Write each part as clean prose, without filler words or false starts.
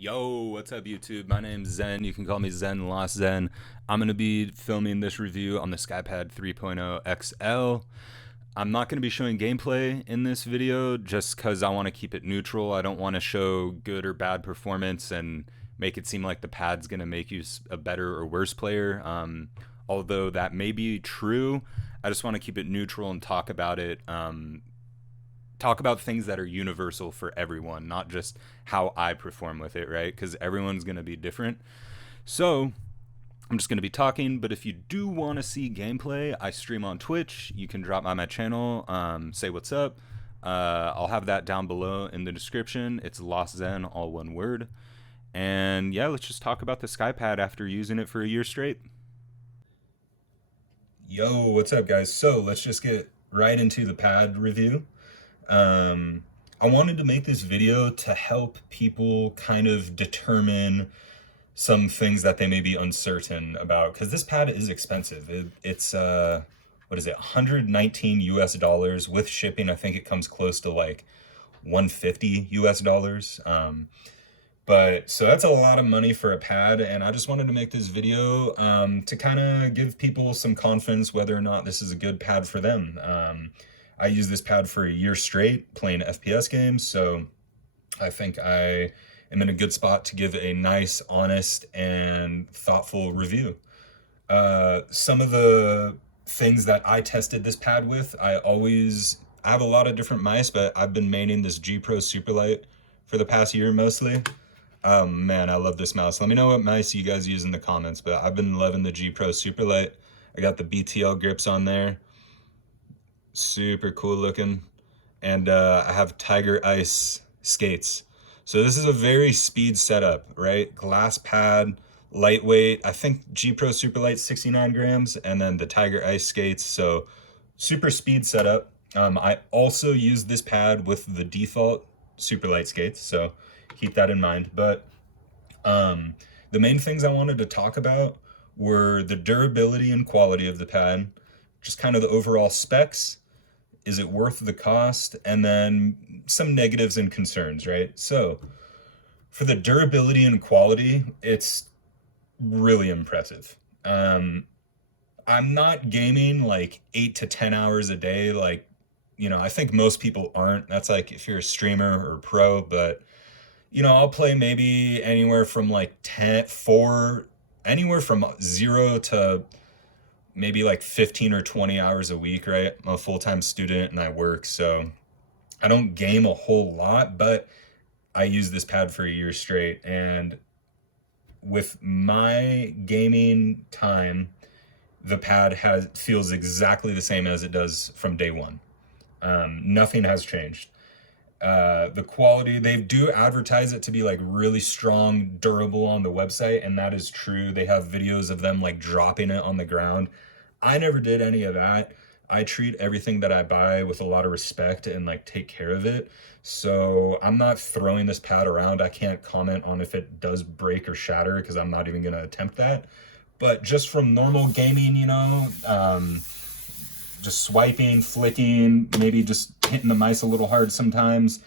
Yo, what's up YouTube? My name's Zen. You can call me Zen Lost Zen. I'm going to be filming this review on the Skypad 3.0 XL. I'm not going to be showing gameplay in this video just because I want to keep it neutral. I don't want to show good or bad performance and make it seem like the pad's going to make you a better or worse player. Although that may be true, I just want to keep it neutral and talk about it. Talk about things that are universal for everyone, not just how I perform with it, right? Because everyone's going to be different. So I'm just going to be talking, but if you do want to see gameplay, I stream on Twitch. You can drop by my channel, say what's up. I'll have that down below in the description. It's Lost Zen, all one word. And yeah, let's just talk about the Skypad after using it for a year straight. Yo, what's up, guys? So let's just get right into the pad review. I wanted to make this video to help people kind of determine some things that they may be uncertain about, because this pad is expensive. It's what is it, 119 US dollars with shipping. I think it comes close to like 150 US dollars. But so that's a lot of money for a pad, and I just wanted to make this video to kind of give people some confidence whether or not this is a good pad for them. I used this pad for a year straight playing FPS games, so I think I am in a good spot to give a nice, honest, and thoughtful review. Some of the things that I tested this pad with, I have a lot of different mice, but I've been maining this G Pro Superlight for the past year mostly. Man, I love this mouse. Let me know what mice you guys use in the comments, but I've been loving the G Pro Superlight. I got the BTL grips on there. Super cool looking. And I have Tiger Ice skates. So this is a very speed setup, right? Glass pad, lightweight. I think G Pro Superlight 69 grams, and then the Tiger Ice skates. So super speed setup. I also use this pad with the default Superlight skates, so keep that in mind. But the main things I wanted to talk about were the durability and quality of the pad, just kind of the overall specs. Is it worth the cost? And then some negatives and concerns, right? So for the durability and quality, it's really impressive. I'm not gaming like 8 to 10 hours a day. Like, I think most people aren't. That's like if you're a streamer or pro, but I'll play maybe anywhere from like 0 to maybe like 15 or 20 hours a week, right? I'm a full-time student and I work, so I don't game a whole lot, but I use this pad for a year straight. And with my gaming time, the pad feels exactly the same as it does from day one. Nothing has changed. The quality, they do advertise it to be like really strong, durable on the website, and that is true. They have videos of them like dropping it on the ground. I never did any of that. I treat everything that I buy with a lot of respect and like take care of it. So I'm not throwing this pad around. I can't comment on if it does break or shatter because I'm not even gonna attempt that. But just from normal gaming, just swiping, flicking, maybe just hitting the mice a little hard sometimes,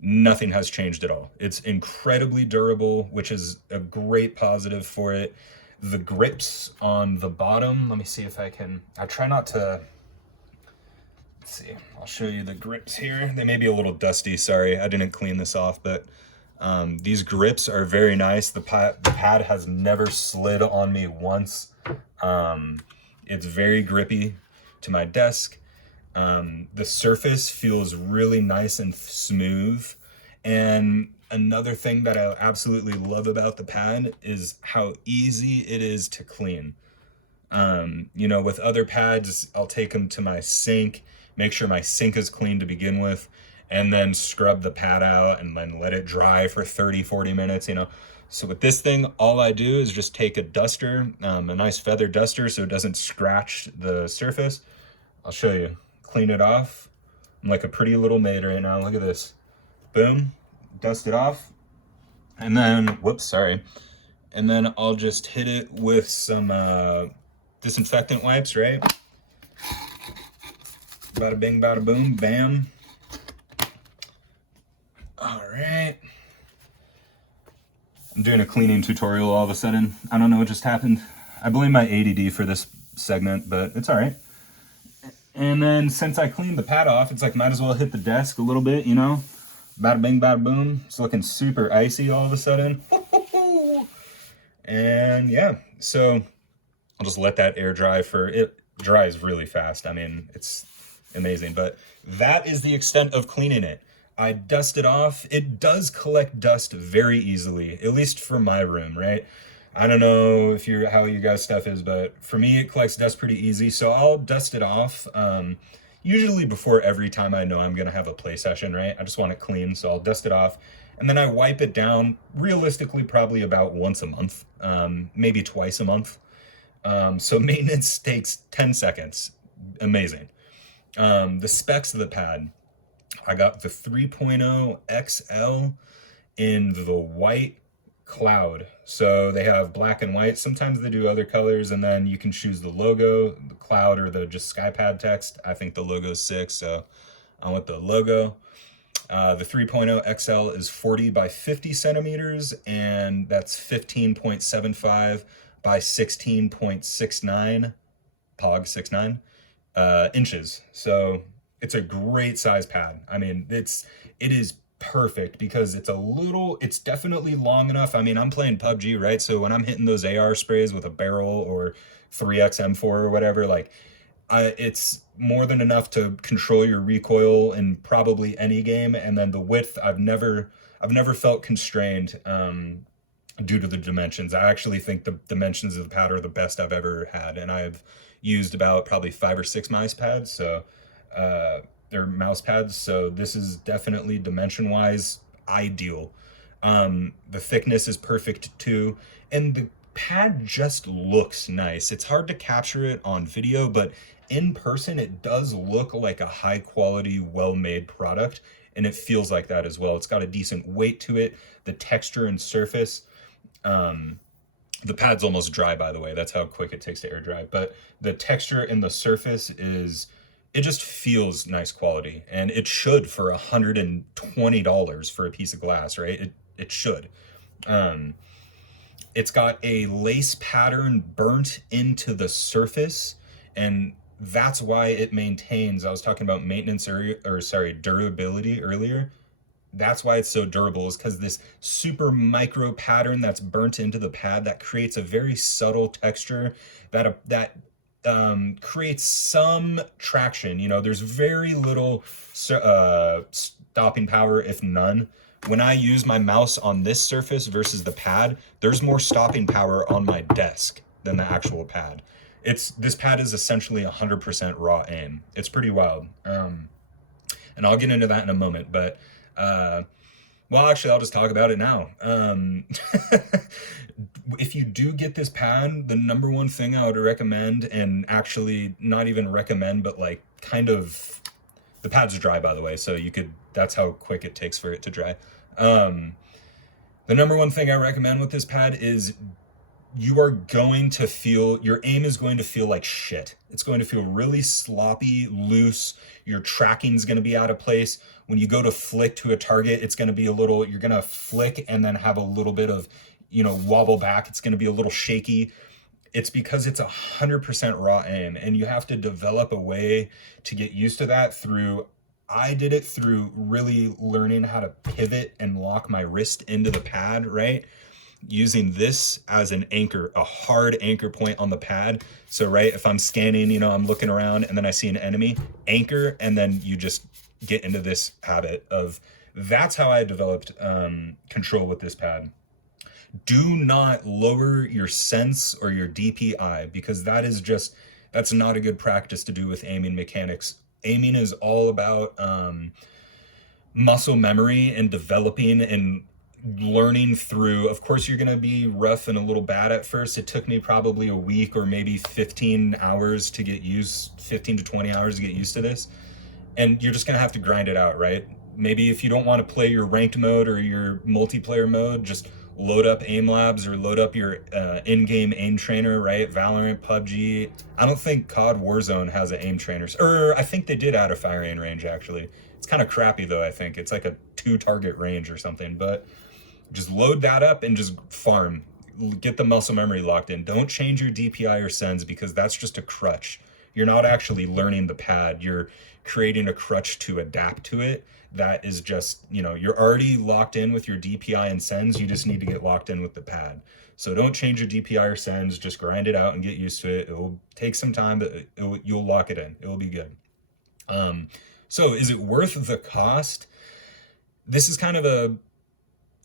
nothing has changed at all. It's incredibly durable, which is a great positive for it. The grips on the bottom, let me see if I try not to, let's see, I'll show you the grips here. They may be a little dusty, sorry, I didn't clean this off, but these grips are very nice. The pad has never slid on me once. It's very grippy to my desk. The surface feels really nice and smooth. And another thing that I absolutely love about the pad is how easy it is to clean. With other pads, I'll take them to my sink, make sure my sink is clean to begin with, and then scrub the pad out and then let it dry for 30, 40 minutes, So with this thing, all I do is just take a duster, a nice feather duster so it doesn't scratch the surface. I'll show you. Clean it off. I'm like a pretty little maid right now. Look at this. Boom. Dust it off. And then, whoops, sorry. And then I'll just hit it with some disinfectant wipes, right? Bada bing, bada boom, bam. All right. I'm doing a cleaning tutorial all of a sudden. I don't know what just happened. I blame my ADD for this segment, but it's all right. And then since I cleaned the pad off, it's like might as well hit the desk a little bit, you know? Bada bing, bada boom. It's looking super icy all of a sudden. And yeah, so I'll just let that air dry it dries really fast. I mean, it's amazing, but that is the extent of cleaning it. I dust it off. It does collect dust very easily, at least for my room, right? I don't know if how you guys stuff is, but for me, it collects dust pretty easy. So I'll dust it off, usually before every time I know I'm going to have a play session, right? I just want it clean. So I'll dust it off and then I wipe it down realistically, probably about once a month, maybe twice a month. So maintenance takes 10 seconds. Amazing. The specs of the pad, I got the 3.0 XL in the white cloud. So they have black and white. Sometimes they do other colors, and then you can choose the logo, the cloud, or the just Skypad text. I think the logo's sick, so I went the logo. The 3.0 XL is 40 by 50 centimeters, and that's 15.75 by 16.69, POG 69, inches. So it's a great size pad. I mean, it is perfect because it's definitely long enough. I mean, I'm playing PUBG, right? So when I'm hitting those AR sprays with a barrel or 3x M4 or whatever, like, it's more than enough to control your recoil in probably any game. And then the width, I've never felt constrained due to the dimensions. I actually think the dimensions of the pad are the best I've ever had, and I've used about probably 5 or 6 mouse pads. So they're mouse pads, so this is definitely dimension wise ideal. The thickness is perfect too, and the pad just looks nice. It's hard to capture it on video, but in person it does look like a high quality, well-made product, and it feels like that as well. It's got a decent weight to it. The texture and surface, the pad's almost dry, by the way. That's how quick it takes to air dry, but the texture and the surface it just feels nice quality, and it should for $120 for a piece of glass, right? It should. It's got a lace pattern burnt into the surface, and that's why it maintains. I was talking about maintenance durability earlier. That's why it's so durable, is because this super micro pattern that's burnt into the pad that creates a very subtle texture that creates some traction. You know, there's very little stopping power, if none. When I use my mouse on this surface versus the pad, there's more stopping power on my desk than the actual pad. This pad is essentially 100% raw aim. It's pretty wild. And I'll get into that in a moment, but well, actually, I'll just talk about it now. If you do get this pad, the number one thing I would recommend, and actually not even recommend, but like kind of, the pad's dry, by the way, so that's how quick it takes for it to dry. The number one thing I recommend with this pad is your aim is going to feel like shit. It's going to feel really sloppy, loose. Your tracking's going to be out of place. When you go to flick to a target, it's going to be you're going to flick and then have a little bit of, wobble back. It's going to be a little shaky. It's because it's 100% raw aim, and you have to develop a way to get used to that I did it through really learning how to pivot and lock my wrist into the pad, right? Using this as an anchor, a hard anchor point on the pad. So, right, if I'm scanning, I'm looking around and then I see an enemy, anchor, and then you just get into this habit of, that's how I developed control with this pad. Do not lower your sense or your DPI, because that's not a good practice to do with aiming mechanics. Aiming is all about muscle memory and developing and learning through. Of course, you're going to be rough and a little bad at first. It took me probably a week or maybe 15 to 20 hours to get used to this. And you're just going to have to grind it out, right? Maybe if you don't want to play your ranked mode or your multiplayer mode, just load up Aim Labs or load up your in-game aim trainer, right? Valorant, PUBG. I don't think COD Warzone has an aim trainer. Or I think they did add a firing range, actually. It's kind of crappy, though, I think. It's like a 2-target range or something. But Just load that up and just farm. Get the muscle memory locked in. Don't change your DPI or sends, because that's just a crutch. You're not actually learning the pad. You're creating a crutch to adapt to it. That is just, you're already locked in with your DPI and sends. You just need to get locked in with the pad. So don't change your DPI or sends. Just grind it out and get used to it. It will take some time, but you'll lock it in. It will be good. So is it worth the cost? This is kind of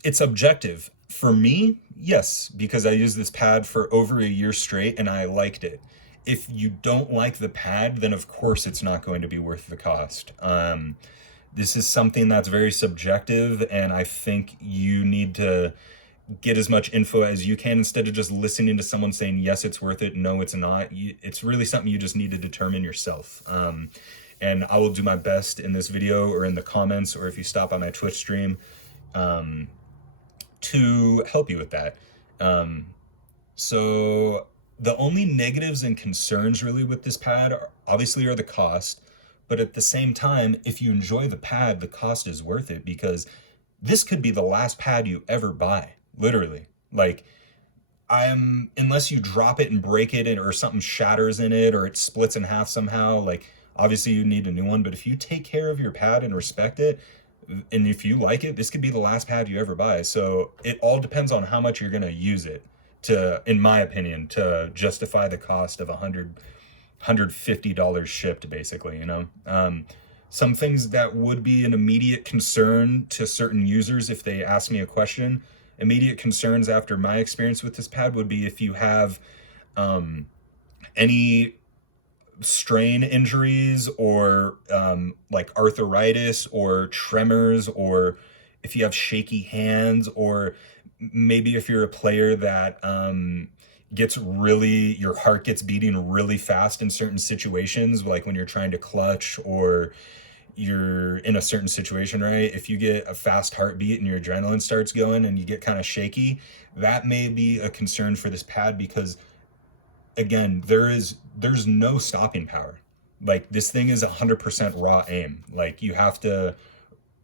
it's objective. For me, yes, because I used this pad for over a year straight and I liked it. If you don't like the pad, then of course it's not going to be worth the cost. This is something that's very subjective, and I think you need to get as much info as you can instead of just listening to someone saying, yes, it's worth it, no, it's not. It's really something you just need to determine yourself. And I will do my best in this video or in the comments, or if you stop by my Twitch stream, to help you with that. So the only negatives and concerns really with this pad obviously are the cost, but at the same time, if you enjoy the pad, the cost is worth it, because this could be the last pad you ever buy, literally. Like, unless you drop it and break it, or something shatters in it, or it splits in half somehow, like, obviously you need a new one. But if you take care of your pad and respect it, and if you like it, this could be the last pad you ever buy. So it all depends on how much you're going to use it to, in my opinion, to justify the cost of $150 shipped, basically, some things that would be an immediate concern to certain users if they ask me a question. Immediate concerns after my experience with this pad would be if you have any strain injuries, or like arthritis or tremors, or if you have shaky hands, or maybe if you're a player that your heart gets beating really fast in certain situations, like when you're trying to clutch or you're in a certain situation, right? If you get a fast heartbeat and your adrenaline starts going and you get kind of shaky, that may be a concern for this pad, because again, there's no stopping power. Like, this thing is 100% raw aim. Like, you have to,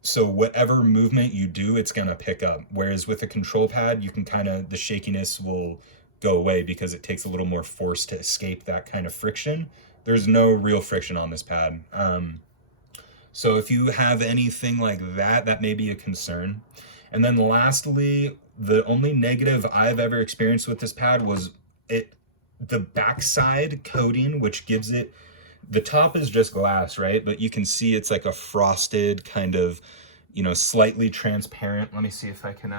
so whatever movement you do, it's gonna pick up. Whereas with a control pad, you can the shakiness will go away because it takes a little more force to escape that kind of friction. There's no real friction on this pad. So if you have anything like that, that may be a concern. And then lastly, the only negative I've ever experienced with this pad was the backside coating, which gives it, the top is just glass, right? But you can see it's like a frosted kind of, slightly transparent. Let me see if I can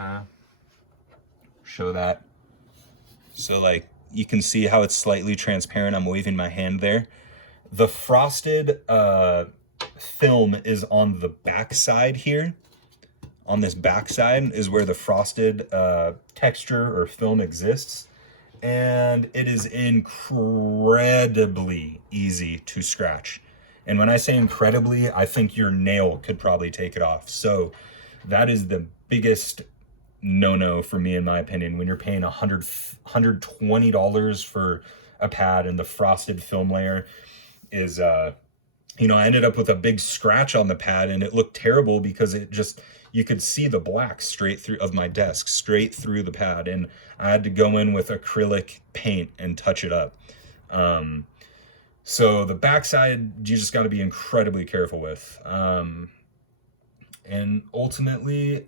show that. So like, you can see how it's slightly transparent. I'm waving my hand there. The frosted film is on the backside here. On this backside is where the frosted texture or film exists. And it is incredibly easy to scratch. And when I say incredibly, I think your nail could probably take it off. So that is the biggest no-no for me, in my opinion, when you're paying $120 for a pad and the frosted film layer is, I ended up with a big scratch on the pad, and it looked terrible because you could see the black straight through of my desk, straight through the pad, and I had to go in with acrylic paint and touch it up. So the backside, you just got to be incredibly careful with. And ultimately,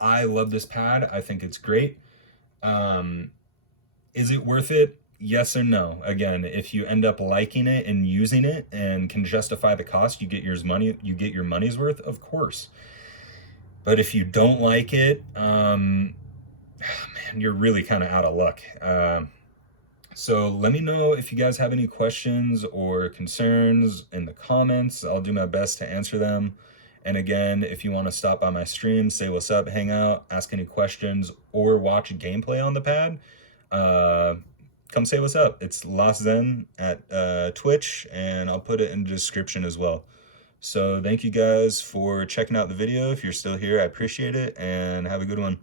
I love this pad. I think it's great. Is it worth it? Yes or no. Again, if you end up liking it and using it and can justify the cost, you get your money's worth, of course. But if you don't like it, man, you're really kind of out of luck. So let me know if you guys have any questions or concerns in the comments. I'll do my best to answer them. And again, if you want to stop by my stream, say what's up, hang out, ask any questions, or watch gameplay on the pad, come say what's up. It's Last Zen at Twitch, and I'll put it in the description as well. So thank you guys for checking out the video. If you're still here, I appreciate it, and have a good one.